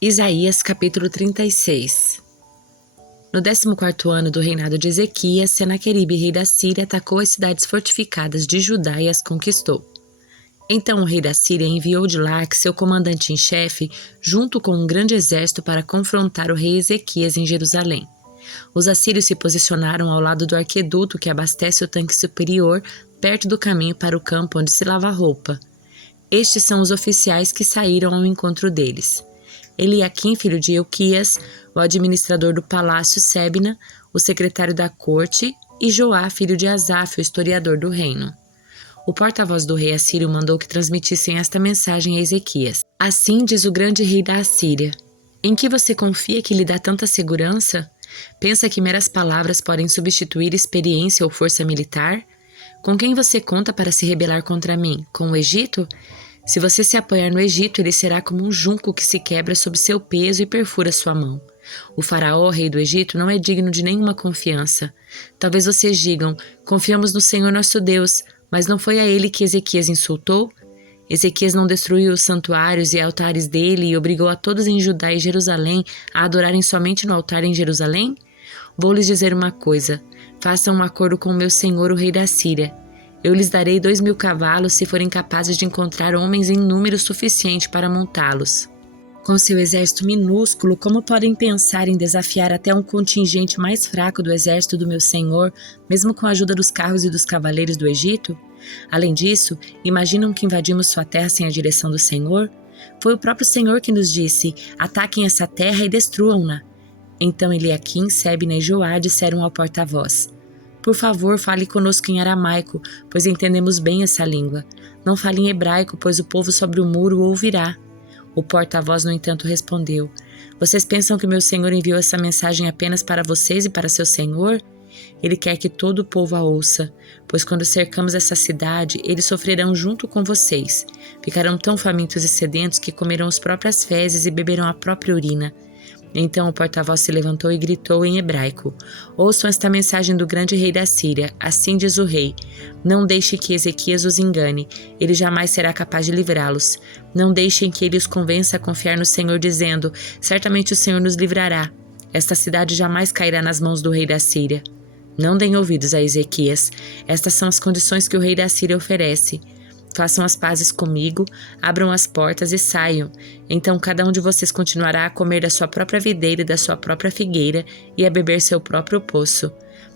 Isaías capítulo 36. No 14º ano do reinado de Ezequias, Senaqueribe, rei da Síria, atacou as cidades fortificadas de Judá e as conquistou. Então o rei da Síria enviou de Laque seu comandante em chefe, junto com um grande exército para confrontar o rei Ezequias em Jerusalém. Os assírios se posicionaram ao lado do arqueduto que abastece o tanque superior, perto do caminho para o campo onde se lava a roupa. Estes são os oficiais que saíram ao encontro deles: Eliaquim, filho de Ilquias, o administrador do palácio Sebna, o secretário da corte, e Joá, filho de Asaf, o historiador do reino. O porta-voz do rei assírio mandou que transmitissem esta mensagem a Ezequias. Assim diz o grande rei da Assíria: em que você confia que lhe dá tanta segurança? Pensa que meras palavras podem substituir experiência ou força militar? Com quem você conta para se rebelar contra mim? Com o Egito? Se você se apoiar no Egito, ele será como um junco que se quebra sob seu peso e perfura sua mão. O faraó, rei do Egito, não é digno de nenhuma confiança. Talvez vocês digam: confiamos no Senhor nosso Deus, mas não foi a ele que Ezequias insultou? Ezequias não destruiu os santuários e altares dele e obrigou a todos em Judá e Jerusalém a adorarem somente no altar em Jerusalém? Vou lhes dizer uma coisa: façam um acordo com o meu senhor, o rei da Síria. Eu lhes darei 2.000 cavalos se forem capazes de encontrar homens em número suficiente para montá-los. Com seu exército minúsculo, como podem pensar em desafiar até um contingente mais fraco do exército do meu senhor, mesmo com a ajuda dos carros e dos cavaleiros do Egito? Além disso, imaginam que invadimos sua terra sem a direção do Senhor? Foi o próprio Senhor que nos disse: ataquem essa terra e destruam-na. Então Eliaquim, Sebna e Joá disseram ao porta-voz: por favor, fale conosco em aramaico, pois entendemos bem essa língua. Não fale em hebraico, pois o povo sobre o muro o ouvirá. O porta-voz, no entanto, respondeu: vocês pensam que meu senhor enviou essa mensagem apenas para vocês e para seu senhor? Ele quer que todo o povo a ouça, pois quando cercamos essa cidade, eles sofrerão junto com vocês. Ficarão tão famintos e sedentos que comerão as próprias fezes e beberão a própria urina. Então o porta-voz se levantou e gritou em hebraico: ouçam esta mensagem do grande rei da Síria. Assim diz o rei: não deixe que Ezequias os engane, ele jamais será capaz de livrá-los. Não deixem que ele os convença a confiar no Senhor, dizendo: certamente o Senhor nos livrará. Esta cidade jamais cairá nas mãos do rei da Síria. Não deem ouvidos a Ezequias. Estas são as condições que o rei da Síria oferece. Façam as pazes comigo, abram as portas e saiam. Então cada um de vocês continuará a comer da sua própria videira e da sua própria figueira e a beber seu próprio poço.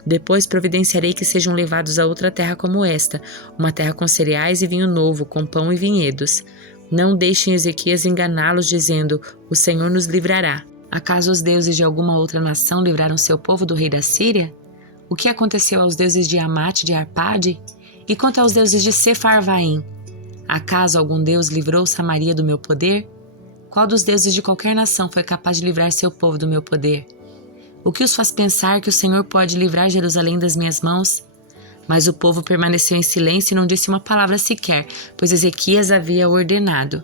Depois providenciarei que sejam levados a outra terra como esta, uma terra com cereais e vinho novo, com pão e vinhedos. Não deixem Ezequias enganá-los dizendo: o Senhor nos livrará. Acaso os deuses de alguma outra nação livraram seu povo do rei da Síria? O que aconteceu aos deuses de Amate e de Arpade? E quanto aos deuses de Sefarvaim? Acaso algum deus livrou Samaria do meu poder? Qual dos deuses de qualquer nação foi capaz de livrar seu povo do meu poder? O que os faz pensar que o Senhor pode livrar Jerusalém das minhas mãos? Mas o povo permaneceu em silêncio e não disse uma palavra sequer, pois Ezequias havia ordenado: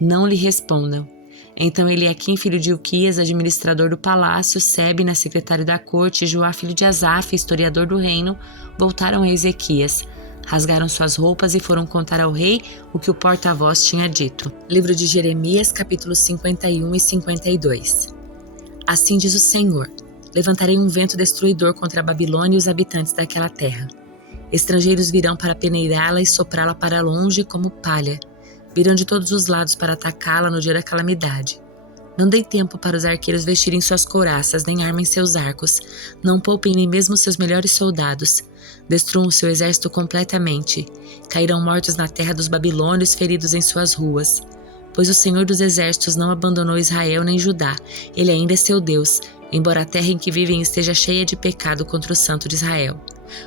não lhe respondam. Então Eliaquim, filho de Ilquias, administrador do palácio, Sebna, secretário da corte, e Joá, filho de Asaf, historiador do reino, voltaram a Ezequias. Rasgaram suas roupas e foram contar ao rei o que o porta-voz tinha dito. Livro de Jeremias, capítulos 51 e 52. Assim diz o Senhor: levantarei um vento destruidor contra a Babilônia e os habitantes daquela terra. Estrangeiros virão para peneirá-la e soprá-la para longe como palha. Virão de todos os lados para atacá-la no dia da calamidade. Não dei tempo para os arqueiros vestirem suas couraças, nem armem seus arcos. Não poupem nem mesmo seus melhores soldados. Destruam seu exército completamente. Cairão mortos na terra dos babilônios, feridos em suas ruas. Pois o Senhor dos exércitos não abandonou Israel nem Judá. Ele ainda é seu Deus, embora a terra em que vivem esteja cheia de pecado contra o Santo de Israel.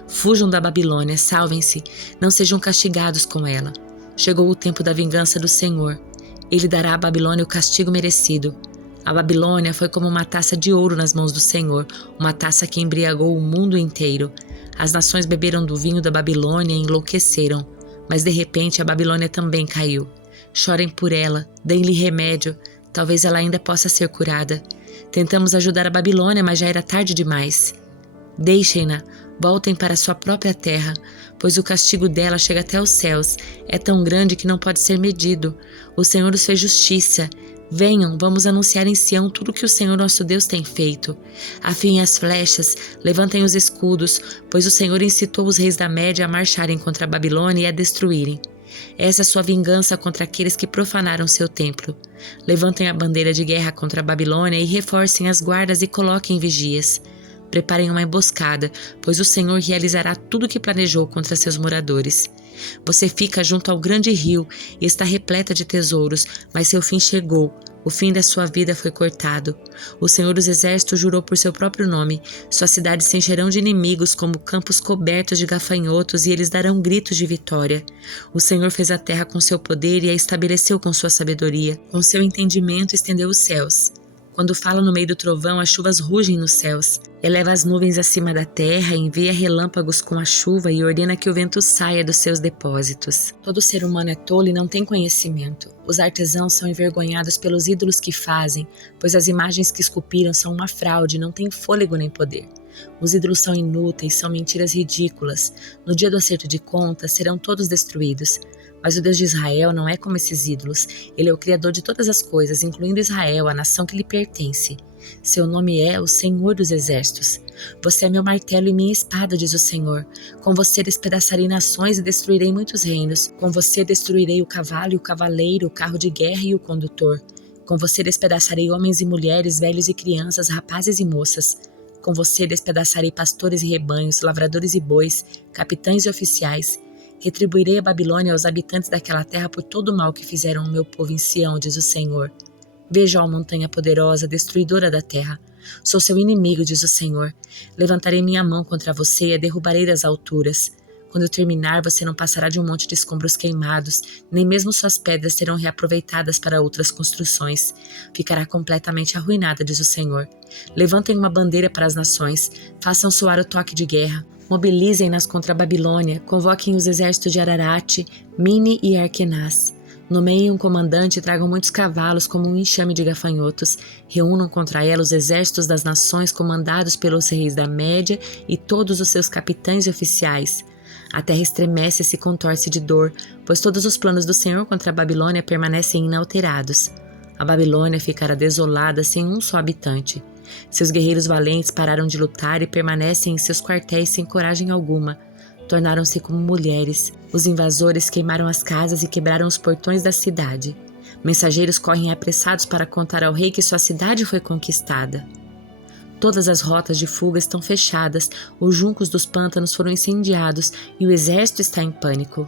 Fujam da Babilônia, salvem-se, não sejam castigados com ela. Chegou o tempo da vingança do Senhor. Ele dará à Babilônia o castigo merecido. A Babilônia foi como uma taça de ouro nas mãos do Senhor, uma taça que embriagou o mundo inteiro. As nações beberam do vinho da Babilônia e enlouqueceram, mas de repente a Babilônia também caiu. Chorem por ela, deem-lhe remédio, talvez ela ainda possa ser curada. Tentamos ajudar a Babilônia, mas já era tarde demais. Deixem-na, voltem para sua própria terra, pois o castigo dela chega até os céus, é tão grande que não pode ser medido. O Senhor os fez justiça, Venham, vamos anunciar em Sião tudo que o Senhor nosso Deus tem feito. Afiem as flechas, levantem os escudos, pois o Senhor incitou os reis da Média a marcharem contra a Babilônia e a destruírem. Essa é sua vingança contra aqueles que profanaram seu templo. Levantem a bandeira de guerra contra a Babilônia e reforcem as guardas e coloquem vigias. Preparem uma emboscada, pois o Senhor realizará tudo o que planejou contra seus moradores. Você fica junto ao grande rio e está repleta de tesouros, mas seu fim chegou. O fim da sua vida foi cortado. O Senhor dos Exércitos jurou por seu próprio nome. Suas cidades se encherão de inimigos como campos cobertos de gafanhotos e eles darão gritos de vitória. O Senhor fez a terra com seu poder e a estabeleceu com sua sabedoria. Com seu entendimento estendeu os céus. Quando fala no meio do trovão, as chuvas rugem nos céus. Eleva as nuvens acima da terra, envia relâmpagos com a chuva e ordena que o vento saia dos seus depósitos. Todo ser humano é tolo e não tem conhecimento. Os artesãos são envergonhados pelos ídolos que fazem, pois as imagens que esculpiram são uma fraude, não têm fôlego nem poder. Os ídolos são inúteis, são mentiras ridículas. No dia do acerto de contas, serão todos destruídos. Mas o Deus de Israel não é como esses ídolos. Ele é o Criador de todas as coisas, incluindo Israel, a nação que lhe pertence. Seu nome é o Senhor dos Exércitos. Você é meu martelo e minha espada, diz o Senhor. Com você despedaçarei nações e destruirei muitos reinos. Com você destruirei o cavalo e o cavaleiro, o carro de guerra e o condutor. Com você despedaçarei homens e mulheres, velhos e crianças, rapazes e moças. Com você despedaçarei pastores e rebanhos, lavradores e bois, capitães e oficiais. Retribuirei a Babilônia aos habitantes daquela terra por todo o mal que fizeram ao meu povo em Sião, diz o Senhor. Veja, ó montanha poderosa, destruidora da terra. Sou seu inimigo, diz o Senhor. Levantarei minha mão contra você e a derrubarei das alturas. Quando eu terminar, você não passará de um monte de escombros queimados, nem mesmo suas pedras serão reaproveitadas para outras construções. Ficará completamente arruinada, diz o Senhor. Levantem uma bandeira para as nações, façam soar o toque de guerra. Mobilizem-nas contra a Babilônia, convoquem os exércitos de Ararate, Mine e Arquenaz. Nomeiem um comandante e tragam muitos cavalos como um enxame de gafanhotos. Reúnam contra ela os exércitos das nações comandados pelos reis da Média e todos os seus capitães e oficiais. A terra estremece e se contorce de dor, pois todos os planos do Senhor contra a Babilônia permanecem inalterados. A Babilônia ficará desolada sem um só habitante. Seus guerreiros valentes pararam de lutar e permanecem em seus quartéis sem coragem alguma. Tornaram-se como mulheres. Os invasores queimaram as casas e quebraram os portões da cidade. Mensageiros correm apressados para contar ao rei que sua cidade foi conquistada. Todas as rotas de fuga estão fechadas, os juncos dos pântanos foram incendiados e o exército está em pânico.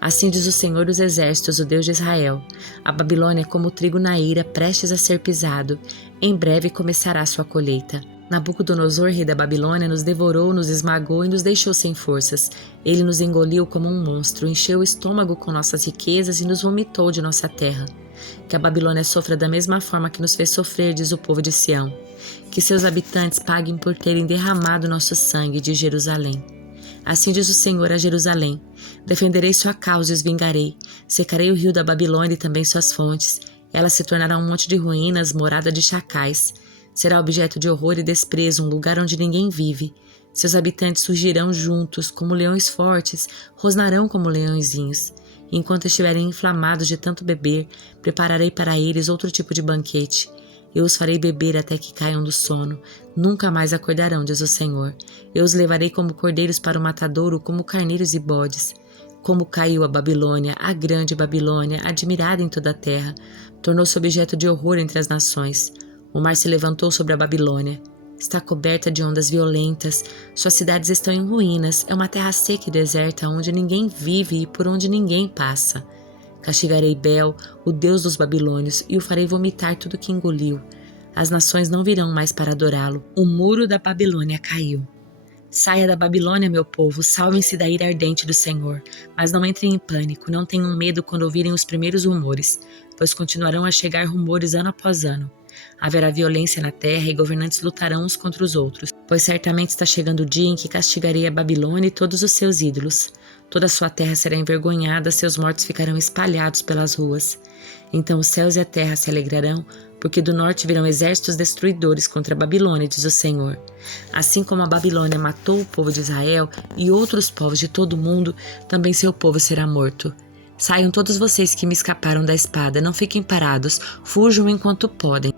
Assim diz o Senhor dos Exércitos, o Deus de Israel. A Babilônia é como o trigo na eira, prestes a ser pisado. Em breve começará sua colheita. Nabucodonosor, rei da Babilônia, nos devorou, nos esmagou e nos deixou sem forças. Ele nos engoliu como um monstro, encheu o estômago com nossas riquezas e nos vomitou de nossa terra. Que a Babilônia sofra da mesma forma que nos fez sofrer, diz o povo de Sião. Que seus habitantes paguem por terem derramado nosso sangue de Jerusalém. Assim diz o Senhor a Jerusalém: defenderei sua causa e os vingarei. Secarei o rio da Babilônia e também suas fontes. Ela se tornará um monte de ruínas, morada de chacais. Será objeto de horror e desprezo, um lugar onde ninguém vive. Seus habitantes surgirão juntos, como leões fortes, rosnarão como leõezinhos. Enquanto estiverem inflamados de tanto beber, prepararei para eles outro tipo de banquete. Eu os farei beber até que caiam do sono. Nunca mais acordarão, diz o Senhor. Eu os levarei como cordeiros para o matadouro, como carneiros e bodes. Como caiu a Babilônia, a grande Babilônia, admirada em toda a terra. Tornou-se objeto de horror entre as nações. O mar se levantou sobre a Babilônia. Está coberta de ondas violentas. Suas cidades estão em ruínas. É uma terra seca e deserta, onde ninguém vive e por onde ninguém passa. Castigarei Bel, o deus dos babilônios, e o farei vomitar tudo que engoliu. As nações não virão mais para adorá-lo. O muro da Babilônia caiu. Saia da Babilônia, meu povo, salvem-se da ira ardente do Senhor. Mas não entrem em pânico, não tenham medo quando ouvirem os primeiros rumores, pois continuarão a chegar rumores ano após ano. Haverá violência na terra e governantes lutarão uns contra os outros, pois certamente está chegando o dia em que castigarei a Babilônia e todos os seus ídolos. Toda a sua terra será envergonhada, seus mortos ficarão espalhados pelas ruas. Então os céus e a terra se alegrarão, porque do norte virão exércitos destruidores contra a Babilônia, diz o Senhor. Assim como a Babilônia matou o povo de Israel e outros povos de todo o mundo, também seu povo será morto. Saiam todos vocês que me escaparam da espada, não fiquem parados, fujam enquanto podem.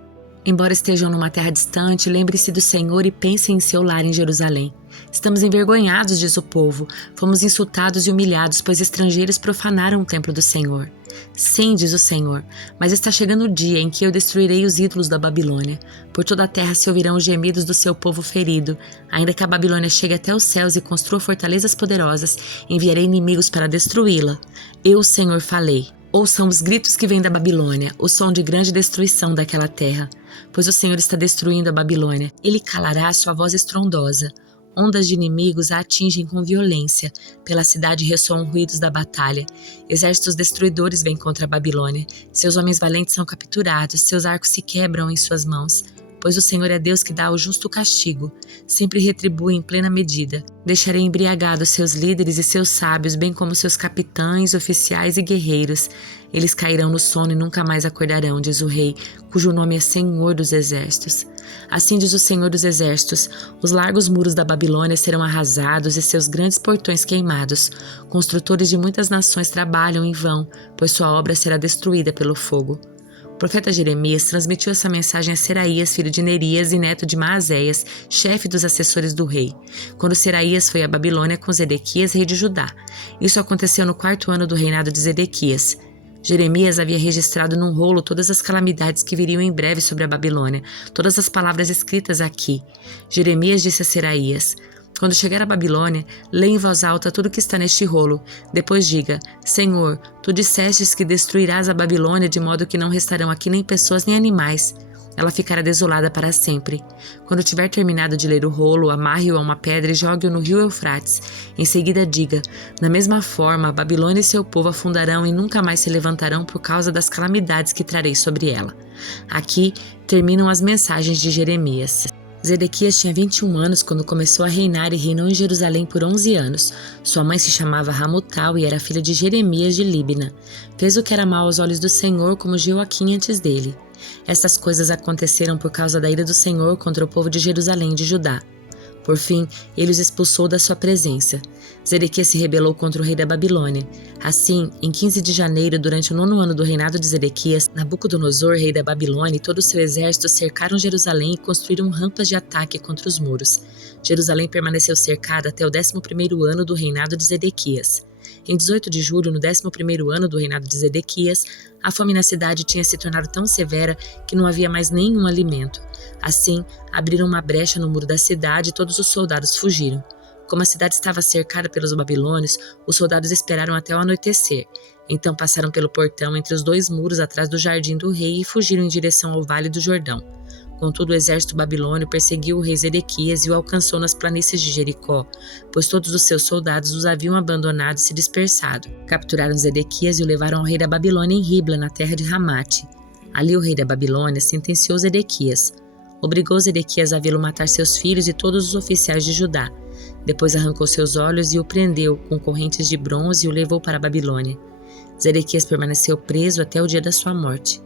Embora estejam numa terra distante, lembre-se do Senhor e pensem em seu lar em Jerusalém. Estamos envergonhados, diz o povo, fomos insultados e humilhados, pois estrangeiros profanaram o templo do Senhor. Sim, diz o Senhor, mas está chegando o dia em que eu destruirei os ídolos da Babilônia. Por toda a terra se ouvirão os gemidos do seu povo ferido. Ainda que a Babilônia chegue até os céus e construa fortalezas poderosas, enviarei inimigos para destruí-la. Eu, o Senhor, falei. Ouçam os gritos que vêm da Babilônia, o som de grande destruição daquela terra. Pois o Senhor está destruindo a Babilônia. Ele calará sua voz estrondosa. Ondas de inimigos a atingem com violência. Pela cidade ressoam ruídos da batalha. Exércitos destruidores vêm contra a Babilônia. Seus homens valentes são capturados, seus arcos se quebram em suas mãos. Pois o Senhor é Deus que dá o justo castigo, sempre retribui em plena medida. Deixarei embriagados seus líderes e seus sábios, bem como seus capitães, oficiais e guerreiros. Eles cairão no sono e nunca mais acordarão, diz o rei, cujo nome é Senhor dos Exércitos. Assim diz o Senhor dos Exércitos, os largos muros da Babilônia serão arrasados e seus grandes portões queimados. Construtores de muitas nações trabalham em vão, pois sua obra será destruída pelo fogo. O profeta Jeremias transmitiu essa mensagem a Seraías, filho de Nerias e neto de Maazéias, chefe dos assessores do rei, quando Seraías foi à Babilônia com Zedequias, rei de Judá. Isso aconteceu no 4º ano do reinado de Zedequias. Jeremias havia registrado num rolo todas as calamidades que viriam em breve sobre a Babilônia, todas as palavras escritas aqui. Jeremias disse a Seraías: quando chegar à Babilônia, lê em voz alta tudo que está neste rolo. Depois diga: Senhor, tu dissestes que destruirás a Babilônia de modo que não restarão aqui nem pessoas nem animais. Ela ficará desolada para sempre. Quando tiver terminado de ler o rolo, amarre-o a uma pedra e jogue-o no rio Eufrates. Em seguida diga: na mesma forma, a Babilônia e seu povo afundarão e nunca mais se levantarão por causa das calamidades que trarei sobre ela. Aqui terminam as mensagens de Jeremias. Zedequias tinha 21 anos quando começou a reinar e reinou em Jerusalém por 11 anos. Sua mãe se chamava Hamutal e era filha de Jeremias de Líbna. Fez o que era mal aos olhos do Senhor, como Joaquim antes dele. Estas coisas aconteceram por causa da ira do Senhor contra o povo de Jerusalém e de Judá. Por fim, ele os expulsou da sua presença. Zedequias se rebelou contra o rei da Babilônia. Assim, em 15 de janeiro, durante o 9º ano do reinado de Zedequias, Nabucodonosor, rei da Babilônia, e todo o seu exército cercaram Jerusalém e construíram rampas de ataque contra os muros. Jerusalém permaneceu cercada até o 11º ano do reinado de Zedequias. Em 18 de julho, no 11º ano do reinado de Zedequias, a fome na cidade tinha se tornado tão severa que não havia mais nenhum alimento. Assim, abriram uma brecha no muro da cidade e todos os soldados fugiram. Como a cidade estava cercada pelos babilônios, os soldados esperaram até o anoitecer. Então passaram pelo portão entre os 2 muros atrás do jardim do rei e fugiram em direção ao vale do Jordão. Contudo, o exército babilônio perseguiu o rei Zedequias e o alcançou nas planícies de Jericó, pois todos os seus soldados os haviam abandonado e se dispersado. Capturaram Zedequias e o levaram ao rei da Babilônia em Ribla, na terra de Ramate. Ali o rei da Babilônia sentenciou Zedequias. Obrigou Zedequias a vê-lo matar seus filhos e todos os oficiais de Judá. Depois arrancou seus olhos e o prendeu com correntes de bronze e o levou para a Babilônia. Zedequias permaneceu preso até o dia da sua morte.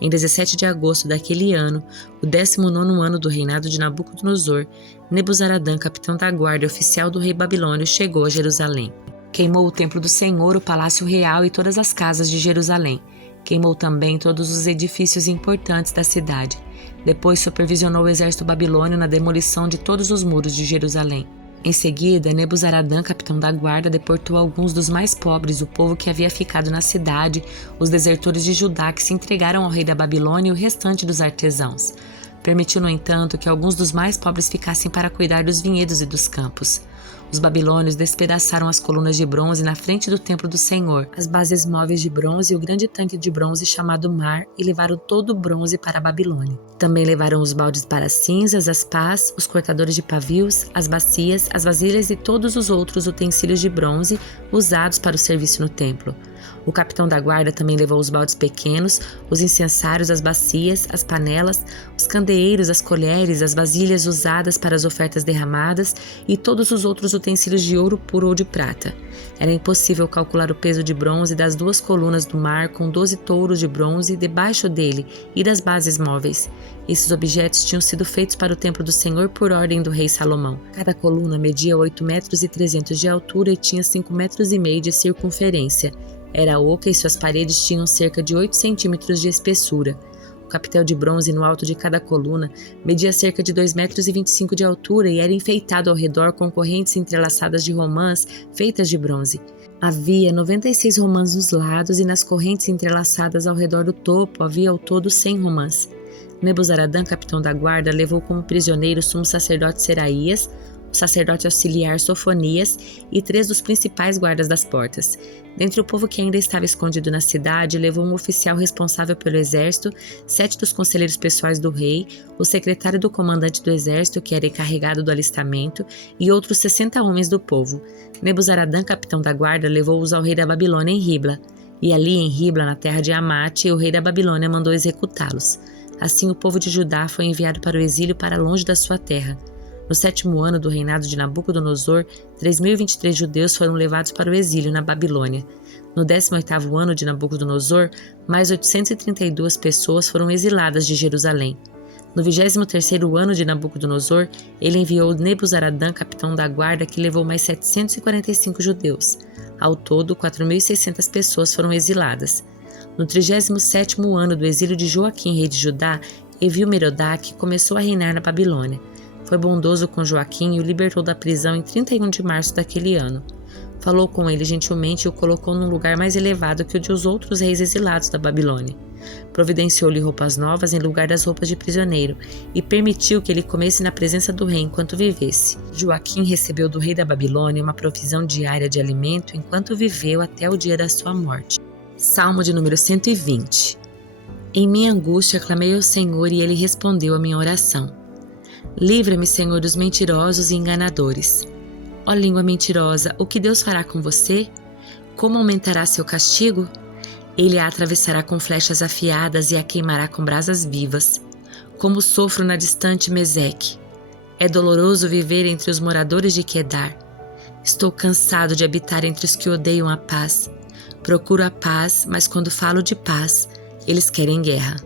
Em 17 de agosto daquele ano, o 19º ano do reinado de Nabucodonosor, Nebuzaradã, capitão da guarda e oficial do rei babilônio, chegou a Jerusalém. Queimou o templo do Senhor, o palácio real e todas as casas de Jerusalém. Queimou também todos os edifícios importantes da cidade. Depois supervisionou o exército babilônio na demolição de todos os muros de Jerusalém. Em seguida, Nebuzaradã, capitão da guarda, deportou alguns dos mais pobres, o povo que havia ficado na cidade, os desertores de Judá que se entregaram ao rei da Babilônia e o restante dos artesãos. Permitiu, no entanto, que alguns dos mais pobres ficassem para cuidar dos vinhedos e dos campos. Os babilônios despedaçaram as colunas de bronze na frente do templo do Senhor, as bases móveis de bronze e o grande tanque de bronze chamado Mar, e levaram todo o bronze para a Babilônia. Também levaram os baldes para cinzas, as pás, os cortadores de pavios, as bacias, as vasilhas e todos os outros utensílios de bronze usados para o serviço no templo. O capitão da guarda também levou os baldes pequenos, os incensários, as bacias, as panelas, os candeeiros, as colheres, as vasilhas usadas para as ofertas derramadas e todos os outros utensílios de ouro puro ou de prata. Era impossível calcular o peso de bronze das 2 colunas do mar com 12 touros de bronze debaixo dele e das bases móveis. Esses objetos tinham sido feitos para o templo do Senhor por ordem do rei Salomão. Cada coluna media 8,3 metros de altura e tinha 5,5 metros de circunferência. Era oca e suas paredes tinham cerca de 8 centímetros de espessura. O capitel de bronze no alto de cada coluna media cerca de 2,25 metros de altura e era enfeitado ao redor com correntes entrelaçadas de romãs feitas de bronze. Havia 96 romãs nos lados e nas correntes entrelaçadas ao redor do topo havia ao todo 100 romãs. Nebuzaradã, capitão da guarda, levou como prisioneiro o sumo sacerdote Seraías, o sacerdote auxiliar Sofonias e 3 dos principais guardas das portas. Dentre o povo que ainda estava escondido na cidade, levou um oficial responsável pelo exército, 7 dos conselheiros pessoais do rei, o secretário do comandante do exército, que era encarregado do alistamento, e outros 60 homens do povo. Nebuzaradã, capitão da guarda, levou-os ao rei da Babilônia em Ribla. E ali em Ribla, na terra de Amate, o rei da Babilônia mandou executá-los. Assim o povo de Judá foi enviado para o exílio para longe da sua terra. No 7º ano do reinado de Nabucodonosor, 3.023 judeus foram levados para o exílio na Babilônia. No 18º ano de Nabucodonosor, mais 832 pessoas foram exiladas de Jerusalém. No 23º ano de Nabucodonosor, ele enviou Nebuzaradã, capitão da guarda, que levou mais 745 judeus. Ao todo, 4.600 pessoas foram exiladas. No 37º ano do exílio de Joaquim, rei de Judá, Evil-Merodach começou a reinar na Babilônia. Foi bondoso com Joaquim e o libertou da prisão em 31 de março daquele ano. Falou com ele gentilmente e o colocou num lugar mais elevado que o dos outros reis exilados da Babilônia. Providenciou-lhe roupas novas em lugar das roupas de prisioneiro e permitiu que ele comesse na presença do rei enquanto vivesse. Joaquim recebeu do rei da Babilônia uma provisão diária de alimento enquanto viveu até o dia da sua morte. Salmo de número 120. Em minha angústia clamei ao Senhor e ele respondeu à minha oração. Livra-me, Senhor, dos mentirosos e enganadores. Ó língua mentirosa, o que Deus fará com você? Como aumentará seu castigo? Ele a atravessará com flechas afiadas e a queimará com brasas vivas. Como sofro na distante Meseque. É doloroso viver entre os moradores de Quedar. Estou cansado de habitar entre os que odeiam a paz. Procuro a paz, mas quando falo de paz, eles querem guerra.